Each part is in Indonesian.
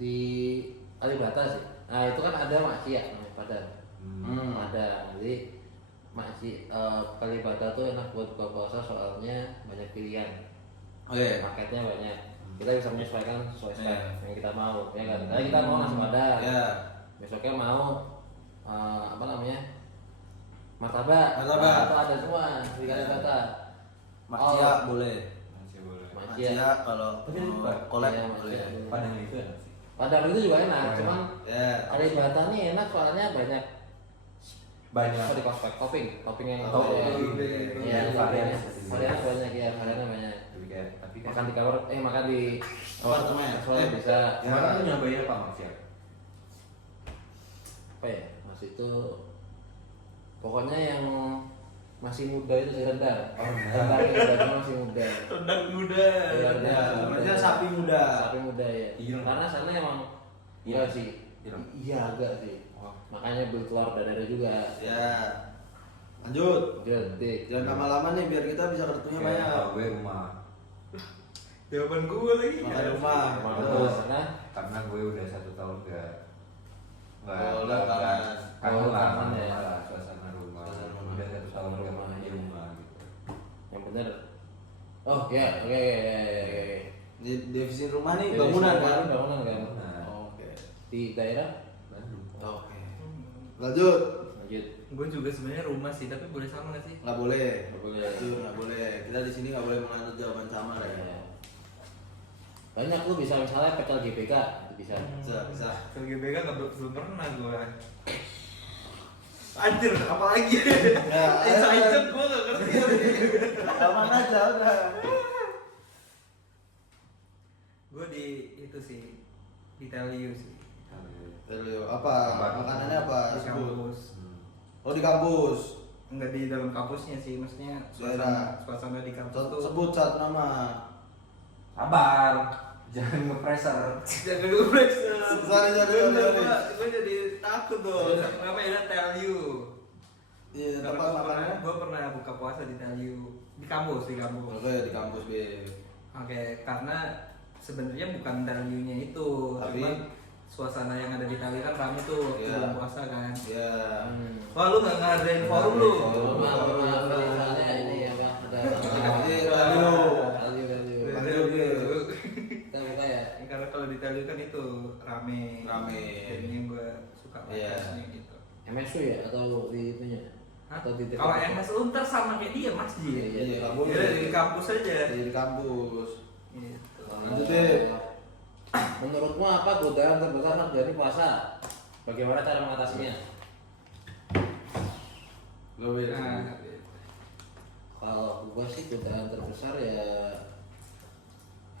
di Kalibata sih. Nah itu kan ada maksiat namanya Padang. Ada. Jadi Kalibata tuh enak buat buka puasa soalnya banyak pilihan. Paketnya banyak. Kita bisa menyesuaikan sesuai yang kita mau, ya kan? Kayak kita mau nasi Padang. Besoknya mau apa namanya? Martabak. Itu ada semua di Kalibata. Maksia boleh. Maksia kalau kolek boleh. Padang itu enak sih. Padang itu juga enak, cuman Kalibata nih enak soalnya banyak di prospek topping yang variannya banyak ya, variannya banyak. Tapi Makan di kamar, makan di apartemen, soalnya bisa. Kemarin tuh nyobain apa Mas ya? Apa ya? Mas itu pokoknya yang masih muda itu sih rendang. Rendangnya masih muda. Rendang muda. Namanya sapi muda. Sapi muda ya. Karena sana emang iya sih. Iya agak sih. Makanya beli telur dadar juga. Ya. Lanjut. Gede. Jangan lama-lama nih biar kita bisa kartunya banyak. Gue rumah. Jawaban gue lagi. Makan rumah. Karena gue udah 1 tahun gak kangen ya. Suasana rumah. Udah 1 tahun gak di rumah gitu. Yang bener. Oh ya, oke. Defisit rumah nih bangunan kan? Bangunan kan. Oke. Di daerah Bandung. Oke. Lanjut. Gue juga sebenarnya rumah sih, tapi boleh sama nggak sih? Nggak boleh. Nggak boleh. Kita di sini nggak boleh menganut jawaban sama ya. Banyak lu bisa misalnya pecel GBK itu bisa. Bisa. GBK nggak belum pernah gue. Anjir, apa lagi? Insight gue nggak ngerti. Aman aja udah. Gue di itu sih, di Teliu sih. Teliu apa? Makanannya apa? Di Sebut. kampus. Oh di kampus. Enggak di dalam kampusnya sih, maksudnya suasana di kampus tuh. Sebut satu nama. Sabar. Jangan nge-pressure. Jangan gue pressure. Sorry. Gue jadi takut tuh. Namanya Teliu. Iya, tempat makannya. Gue pernah buka puasa di Teliu di kampus. Oke, di kampus B. Oke, karena sebenarnya bukan Teliunya itu, tapi cuma suasana yang ada di Teliu kan ramai tuh waktu bulan puasa kan. Iya. Wah, lu nggak ngadain forum lu? Misalnya ini apa? Teliu. Kita buka ya. Karena kalau di Teliu kan itu rame. Jadinya gue suka podcastnya gitu. MSU ya atau di itunya? Atau di Kalau MS Unter sama kayak dia masjid. Iya, Di kampus aja. Di kampus. Gitu. Lanjut deh. Menurutmu apa godaan terbesar dari puasa? Bagaimana cara mengatasinya? Kalau gua sih godaan terbesar ya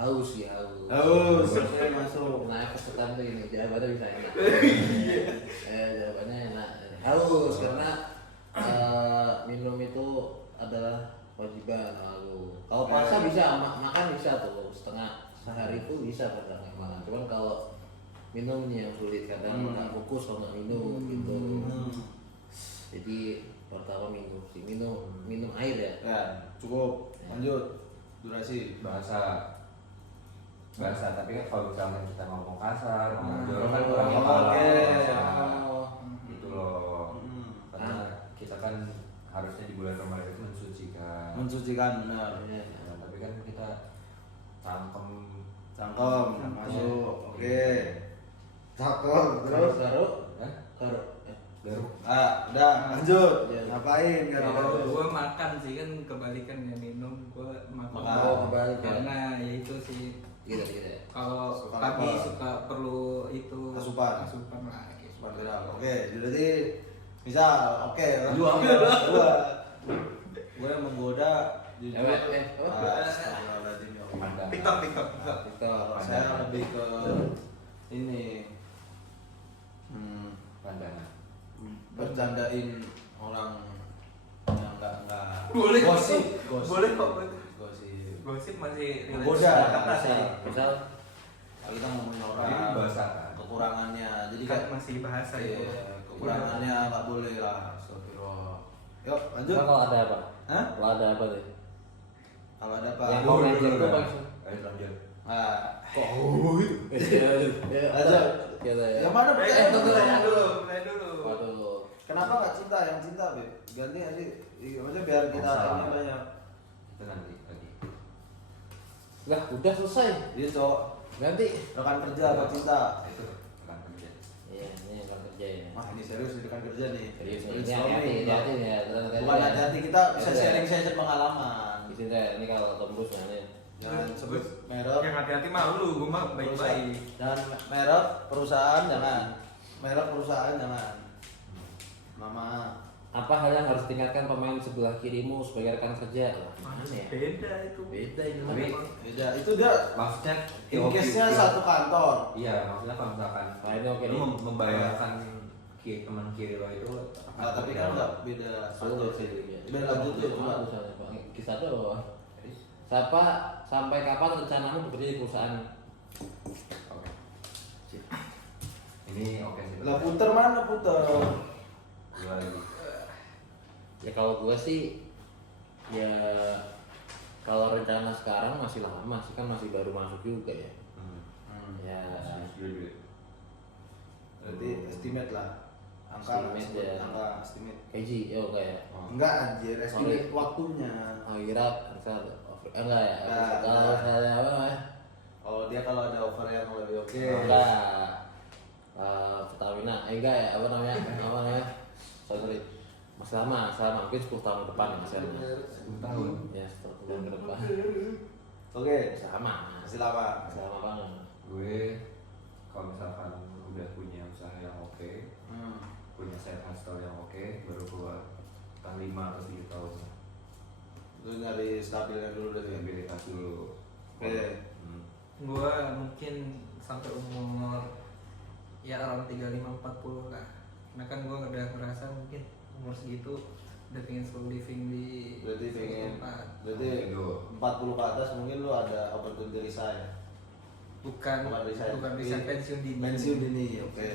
haus. Saya masuk. Nah, kesukaan tuh ini jawabannya bisa enak. Jawabannya enak. Haus karena minum itu adalah kewajiban lalu. Kalau puasa bisa makan bisa tuh setengah sehari itu bisa kadang makan. Cuman kalau minumnya yang sulit kadang nggak fokus kalau nggak minum gitu. Jadi pertama minum air ya. Ya, cukup. Lanjut. Durasi. Bahasa tapi kan kalau misalnya kita ngomong kasar, ngomong jorok kan kurang kepala. Gitu loh. Karena kita kan harusnya di bulan Ramadan itu Mensucikan benar. Nah, tapi kan kita cangkem masuk. Oke. Cakep. Terus Garuk. udah lanjut. Ngapain Kalau gue makan sih kan kebalikan ya, minum gue makan. Kebalik Karena ya itu sih. Gitu. Kalau pagi suka perlu itu Asupan lah. Gitu. Oke, jadi misal dua gue yang menggoda jujur. TikTok. Saya lebih ke ini pandangan. bercandain orang yang nggak Boleh. gosip. Boleh kok. Gosip masih menggoda kata sih. Misal kita ngomongin Ini orang bahasa kan. kekurangannya, jadi Kan kan masih bahasa itu. kekurangannya nggak boleh lah. Astagfirullah. Yuk lanjut. kalau ada apa? Hah? Kalau ada apa deh? Kalau ada apa? Yang komen itu Ayo bagus. lanjut. Nah, Kok itu? Aja. Kita ya. Yang mana pertanyaan dulu? Pertanyaan dulu. Waduh. Kenapa nggak cinta? Yang cinta, Be? Ganti aja. Iya, maksudnya biar kita ini banyak. Itu nanti lagi. Lah, udah selesai. Iya, Cok. Ganti. Rekan kerja apa cinta? Itu rekan kerja. Iya, ini yang kerja ya. Wah, ini serius nih rekan kerja nih. Serius nih. Ini Brainstorming. hati-hati ya. Bukan hati-hati, kita bisa Ya, sharing session pengalaman. Di sini ini kalau tembus nanti. Jangan sebut merek. Yang hati-hati mah lu, gue mah baik-baik. Dan merek perusahaan jangan. Merek perusahaan jangan. Mama. Apa hal yang harus tingkatkan pemain sebelah kirimu sebagai rekan kerja? Mana ya? Beda itu. Beda ini. Tapi Beda. Itu dia maksudnya in case-nya satu kantor. Iya, maksudnya kalau misalkan Nah, ini oke lu nih. membayarkan teman kiri lo itu Nah, tapi kan nggak beda Satu satu sih. sih. Beda lanjut tuh coba. Kisah doang. Siapa sampai kapan rencanamu bekerja di perusahaan? Oke. Sip. Ini oke sih. Lah puter mana puter? Dua lagi. Ya kalau gua sih ya kalau rencana sekarang masih lama sih, kan masih baru masuk juga ya. Ya Duit. Berarti estimate lah. Angka Estimate ya. angka estimate. gaji, ya enggak ya? Enggak anjir, estimate waktunya. Oh kira enggak ya? Enggak, Kalau enggak. saya apa namanya? Oh, dia kalau ada offer yang lebih oke. Enggak. Pertamina, enggak ya? Apa namanya? Apa namanya? Sorry. Masih lama, mungkin 10 tahun ke depan misalnya. 10 tahun. Ya, 10 tahun ke depan. Oke, Masih lama. masih lama. Masih lama banget. Gue kalau misalkan udah punya usaha yang oke, punya side hustle yang oke, baru keluar entah 5 atau 7 tahun. Lu nyari stabilnya dulu deh. Stabilitas dulu. Oke. Gue mungkin sampai umur ya orang 35-40 lah. Karena kan gue udah ngerasa mungkin umur segitu udah pengen slow living di Berarti pengen tempat. berarti 40 ke atas mungkin lu ada opportunity resign. Bukan resign, pensiun dini. Pensiun dini, oke.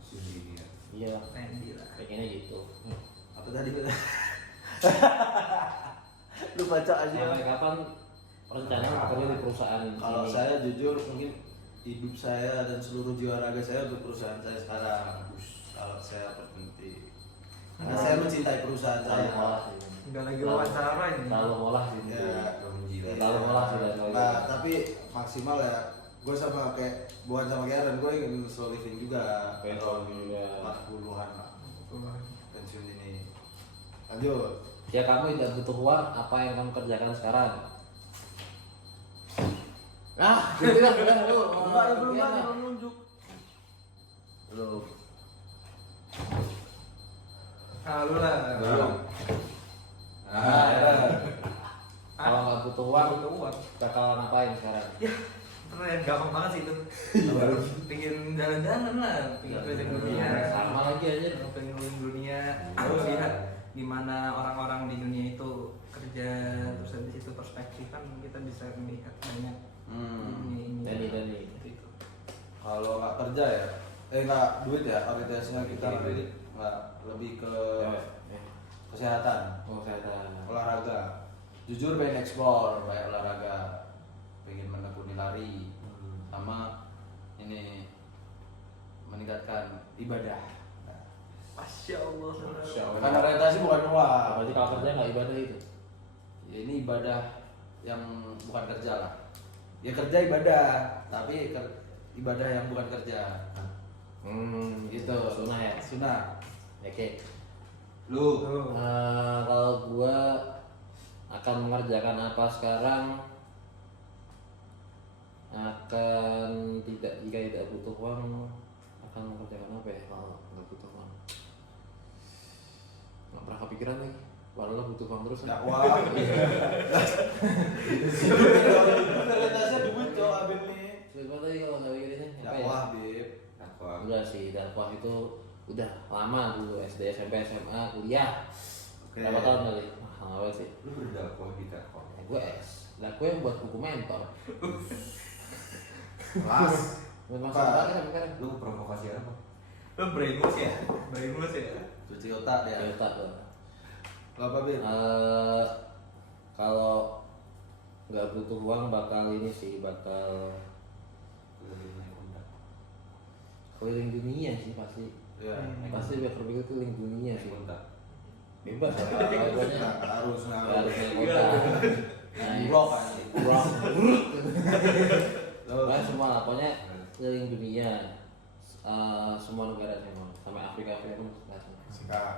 Sini ya. Iya, Pensiun lah. pengennya gitu. Apa tadi? Lu baca aja. Sampai kapan rencana bekerja di perusahaan Kalau ini? saya jujur mungkin hidup saya dan seluruh jiwa raga saya untuk perusahaan saya sekarang. Kalau saya berhenti, karena saya mencintai perusahaan Terlalu saya. ngolah sih. Enggak lagi wawancara ini. Terlalu ngolah sih. Ya, Terlalu ngolah sih dan Nah, tapi maksimal ya. Gue sama kayak bukan sama Karen, gue ingin slow living juga. Pensiun juga. 40-an lah pensiun ini. Lanjut. Ya kamu tidak butuh uang, apa yang kamu kerjakan sekarang? Ah, gitu lah, lu. belum nunjuk. Belum. Lu lah. Belum. Kalau nggak butuh uang, Butuh uang. bakalan ngapain sekarang? Ya, keren, gampang banget sih itu. Pengen jalan-jalan lah, pengen keliling dunia. Sama lagi aja. Pengen keliling dunia. Lalu lihat gimana orang-orang di dunia itu kerja, terus habis itu perspektif kan kita bisa melihat banyak di dunia ini. Dani. Itu. Kalau nggak kerja ya, nggak duit ya, orientasinya kita nggak lebih ke kesehatan, Oh, saya olahraga. Jujur pengen explore kayak olahraga, pengen menekuni lari, sama ini meningkatkan ibadah. Masya Allah. Karena orientasi bukan uang. Berarti kalau kerja nggak ibadah itu? Ya, ini ibadah yang bukan kerja lah. Ya kerja ibadah, tapi ibadah yang bukan kerja. Gitu. Sunnah ya. Sunnah. Oke. Lu Kalau gua akan mengerjakan apa sekarang, akan jika tidak butuh uang, akan mengerjakan apa ya kalau nggak butuh uang? Nggak pernah kepikiran lagi. Padahal butuh uang terus. dakwah. Orientasinya duit cowok abis nih. Coba tadi kalau nggak pikirin apa ya? Dakwah, Bib. Dakwah. Enggak sih, dakwah itu udah lama dulu, SD, SMP, SMA, kuliah. Oke. Berapa tahun kali? Mahal banget sih. Lu berdakwah di Telkom. Ya, gue S. Lah gue yang buat buku mentor. Kelas. Memang Pak. sekarang sekarang. Lu provokasi apa? Lu brainless ya? Brainless ya? Cuci otak ya. Cerita tuh. Apa, Bib? Kalau nggak butuh uang bakal ini sih, bakal Keliling naik unta. keliling dunia sih pasti. Ya. Pasti berpikir keliling dunia sih. Naik unta. Bebas lah pokoknya. Harus Nggak ngaruh. harus naik kota. Blok kan. Blok. Pokoknya semua lah, pokoknya keliling dunia. Semua negara sih mau, sampai Afrika pun langsung. Sikat.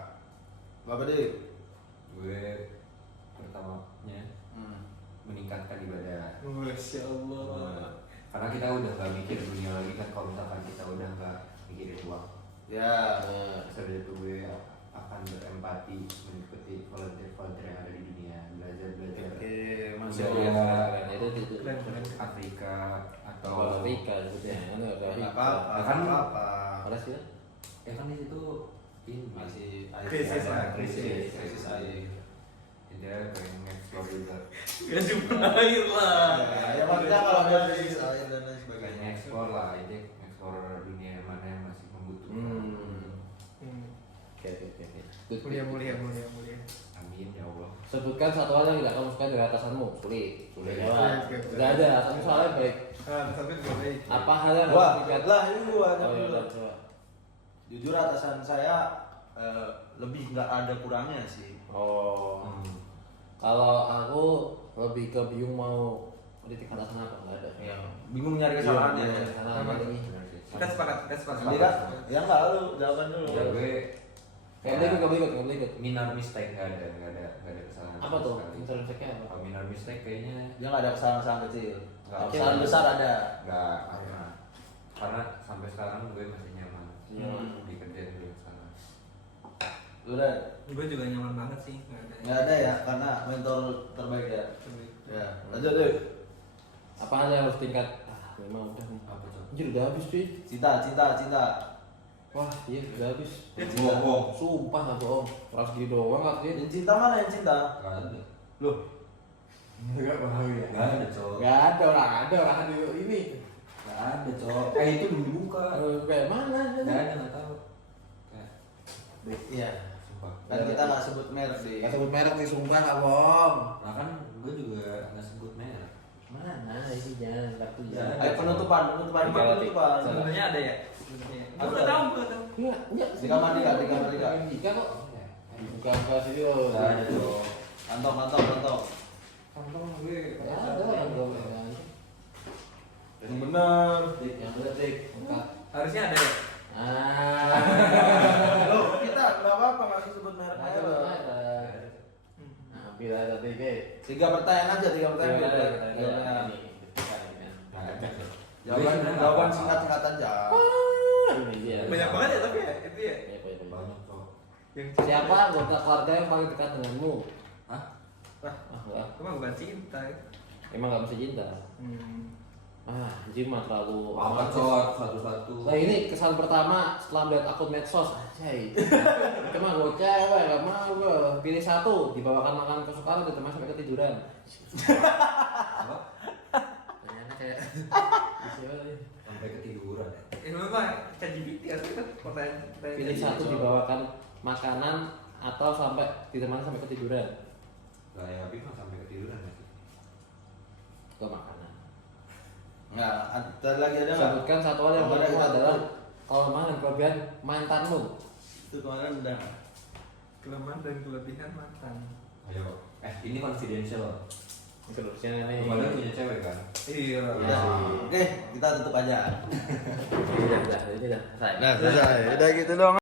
Bapak deh. Gue pertamanya meningkatkan ibadah. Masya Allah. Karena kita udah gak mikir dunia lagi kan, kalau misalkan kita udah gak mikirin uang. Ya. Dari itu gue akan berempati mengikuti volunteer yang ada di dunia, belajar Oke, Masya masya Allah. Allah. Keren, itu. Keren, keren. Afrika atau Afrika gitu ya, kan nggak Nggak Afrika. apa-apa, Kan- nggak apa-apa. Ada sih kan? ya kan di situ ini Masih air. Krisis lah, krisis air. dia pengen explore juga, Gak cuma air lah. Ya maksudnya kalau ada krisis air dan lain pengen sebagainya. explore lah, ini explore dunia mana yang masih membutuhkan. Oke. Good. Mulia. Amin ya Allah. Sebutkan satu hal yang tidak kamu suka dari atasanmu. Sulit jawab. Sulit. Tidak ada, kamu soalnya baik. Sampai juga baik. Apa hal yang Wah, kamu suka? lah ini gua Oh, iya, dulu. coba. Jujur atasan saya lebih nggak ada kurangnya sih. Oh. Kalau aku lebih ke bingung mau kritik atasan apa? Enggak ada. Ya, bingung nyari kesalahannya. Iya, kesalahan ini. Kita sepakat. Jadi kan, ya nggak lu jawaban dulu. Ya gue Nggak boleh ikut. minor mistake nggak ada kesalahan. Apa sama tuh? sekali. Intervensinya apa? Kalau minor mistake kayaknya Dia nggak ada kesalahan kecil. Nggak. Kesalahan besar ada. nggak pernah. Karena sampai sekarang gue masih nyaman. Di kerjaan gue sekarang. Lu udah Gue juga nyaman banget sih. nggak ada ya karena mentor terbaik ya. Ya, lanjut deh. Apa hal yang harus tingkat? Memang udah nih. Apa tuh? Anjir udah habis cuy. Cinta. Wah, iya udah habis. Bohong. Sumpah nggak bohong. Harus gitu doang artinya. Yang cinta mana yang cinta? Nggak ada. Loh, Enggak paham ya. Nggak ada cowok. Enggak ada orang di ini. Nggak ada cowok. Itu belum dibuka. Kayak mana? Nggak ada, nggak tahu. Kayak iya. sumpah. Kan kita nggak sebut merek deh. Enggak sebut merek nih, sumpah nggak bohong. Nah kan gue juga nggak sebut merek. Mana isinya? Kartunya. Ya, Ayo penutupan. Sebenarnya ada ya. Aku nggak tahu. Enggak. Di kamar Dika. Dika kok. Bukan pas itu. Nggak ada cowok. Kantong. Kantong gue. Nggak ada yang belum. Yang bener. Yang bener dik. Angkat. Harusnya ada ya. Loh, kita nggak apa-apa nggak usah sebut merek Nah, aja. coba ada. Nah, bila ada tiga. 3 pertanyaan aja, 3 pertanyaan. Iya, biar- iya, biar- iya. Nggak ada. Jawaban singkat aja. Ini dia. Banyak banget ya tapi ya itu ya. Banyak. Banyak cowok. Yang Siapa anggota keluarga yang paling dekat denganmu? Hah? Enggak. Itu mah bukan cinta. Ya. Emang gak bisa cinta? Anjir mah terlalu Apa cowok satu-satu. Nah ini kesan pertama setelah melihat akun medsos. Anjay. Itu mah gue cewek, gak mau gue. Pilih satu, dibawakan makan kesukaan, ditemani sampai ketiduran. Apa? Kayaknya kayak siapa nih? Sampai ketiduran. Ini mah ChatGPT atau itu pertanyaan. Pilih satu, dibawakan makanan atau sampai ditemani sampai ketiduran. Lah ya tapi mah sampai ketiduran ya. Ke makanan. Nggak, ada lagi ada nggak? Sebutkan satu hal yang Oh, ada, penting ada. adalah kelemahan dan kelebihan mantanmu. Itu kemarin udah. Kelemahan dan kelebihan mantan. Ayo. Ini confidential. Itu terusnya nih. Padahal punya cewek kan. Iya. Udah. Oke, kita tutup aja. Ini udah selesai. Udah gitu doang.